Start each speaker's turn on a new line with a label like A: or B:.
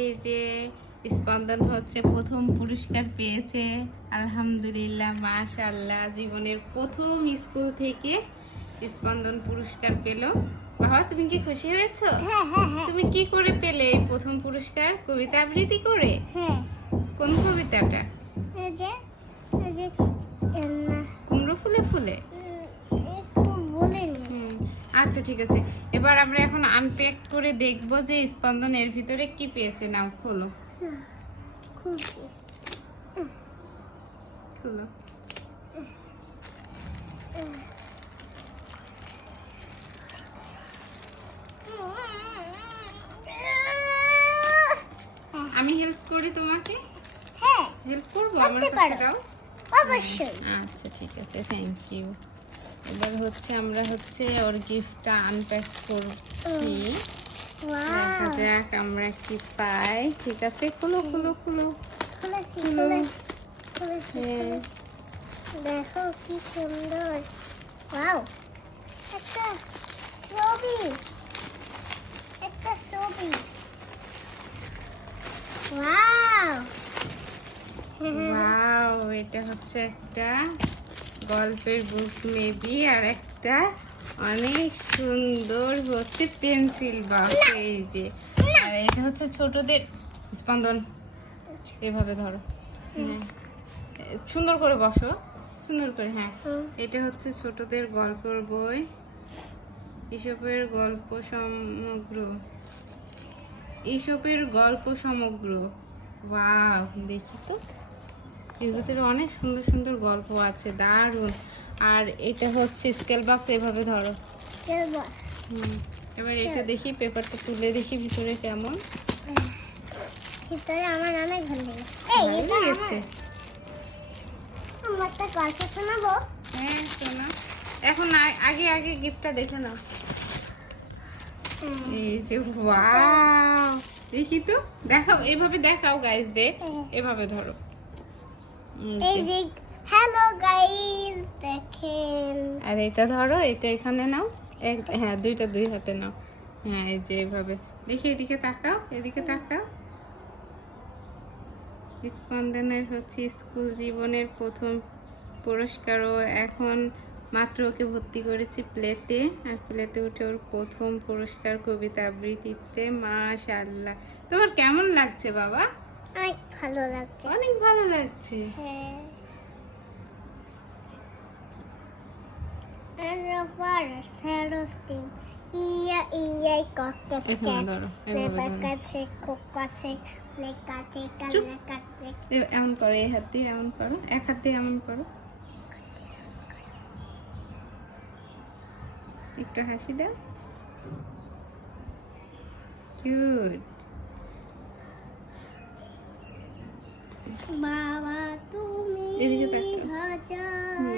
A: এই যে স্পন্দন হচ্ছে প্রথম পুরস্কার পেয়েছে। আলহামদুলিল্লাহ মাশাল্লাহ জীবনের প্রথম স্কুল থেকে স্পন্দন পুরস্কার পেল। বাবা তুমি কি খুশি হয়েছ?
B: হ্যাঁ হ্যাঁ হ্যাঁ।
A: তুমি কি করে পেলে প্রথম পুরস্কার? কবিতা আবৃত্তি করে? কোন কবিতাটা? আচ্ছা ঠিক আছে। এবার আমরা এখন আনপ্যাক করে দেখব যে স্পন্দন এর ভিতরে কি পেয়েছে। নাও খোলো। খোলো। আমি হেল্প করি তোমাকে?
B: হ্যাঁ
A: হেল্প করব?
B: করতে
A: আমার কাছে
B: পারো।
A: দাও।
B: অবশ্যই।
A: আচ্ছা ঠিক আছে। থ্যাংক ইউ এবার হচ্ছে আমরা হচ্ছে ওর গিফটটা আনপ্যাক করছি। দেখা যাক আমরা কি পাই? ঠিক আছে খুলো খুলো খুলো। খুলো। হ্যাঁ।
B: দেখো কি সুন্দর। ওয়াও একটা ছবি একটা ছবি। ওয়াও
A: ওয়াও এটা হচ্ছে একটা গল্পের বুক মেবি আর একটা অনেক সুন্দর হচ্ছে পেন্সিল বক্স এই যে আর এটা হচ্ছে ছোটদের স্পন্দন। এভাবে ধরো। সুন্দর করে বসো। সুন্দর করে হ্যাঁ। এটা হচ্ছে ছোটদের গল্পের বই। এসবের গল্প সমগ্র। এসবের গল্প সমগ্র। ওয়াও দেখি তো। এর ভিতরে অনেক সুন্দর সুন্দর গল্প আছে দারুণ। আর এটা হচ্ছে স্কেল বক্স এভাবে ধরো। হুম। এবার এটা দেখি পেপারটা তুলে দেখি ভিতরে কেমন।
B: ভিতরে আমার অনেক ভালো
A: লেগেছে
B: আমার। আমার একটা গল্প শোনাবো।
A: হ্যাঁ শোনা। এখন আগে আগে গিফটটা দেখে নাও। এই যে ওয়াও। দেখি তো দেখাও এভাবে দেখাও গাইস দে এভাবে ধরো। এই যে।
B: হ্যালো গাইস দেখেন।
A: আর এটা ধরো এটা এখানে নাও। এক হ্যাঁ দুইটা দুই হাতে নাও। হ্যাঁ এই যে এভাবে। দেখি এদিকে তাকাও এদিকে তাকাও। স্পন্দনের হচ্ছে স্কুল জীবনের প্রথম পুরস্কারও। এখন মাত্র ওকে ভর্তি করেছি প্লেতে। আর প্লেতে উঠে ওর প্রথম পুরস্কার কবিতা আবৃত্তিতে। মাশাআল্লাহ। তোমার কেমন লাগছে বাবা?
B: অনেক ভালো লাগছে।
A: অনেক ভালো লাগছে।
B: হ্যাঁ।
A: এ- এমন করো এই হাত দিয়ে এমন করো এক হাত দিয়ে এমন করো। একটু হাসি দাও। কিউট।
B: বাবা তুমি। হাজার